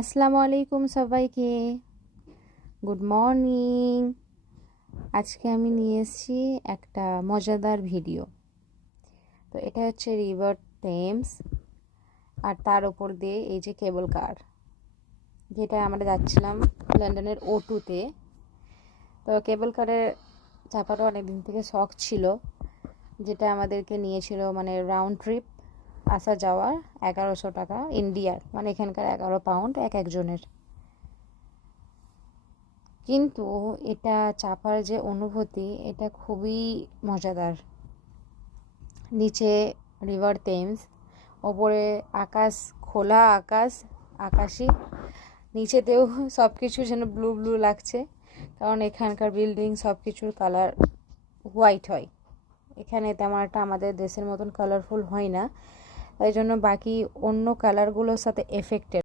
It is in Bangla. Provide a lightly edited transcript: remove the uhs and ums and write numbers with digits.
আসসালামু আলাইকুম সবাইকে, গুড মর্নিং। আজকে আমি নিয়ে এসেছি একটা মজাদার ভিডিও। তো এটা হচ্ছে রিভার টেমস, আর তার ওপর দিয়ে এই যে কেবল কার, যেটা আমরা যাচ্ছিলাম লন্ডনের O2-তে। তো কেবল কারে চাপাটা অনেক দিন থেকে শখ ছিল, যেটা আমাদেরকে নিয়েছিল মানে রাউন্ড ট্রিপ আসা যাওয়ার 1100 টাকা ইন্ডিয়ার, মানে এখানকার 11 পাউন্ড একজনের। কিন্তু এটা চাপার যে অনুভূতি, এটা খুবই মজাদার। নিচে রিভার টেমস, ওপরে আকাশ, খোলা আকাশ, আকাশি। নিচেতেও সব কিছু যেন ব্লু ব্লু লাগছে, কারণ এখানকার বিল্ডিং সব কিছুর কালার হোয়াইট হয়। এখানে তেমন একটা আমাদের দেশের মতন কালারফুল হয় না, তাই জন্য বাকি অন্য কালারগুলোর সাথে এফেক্টেড।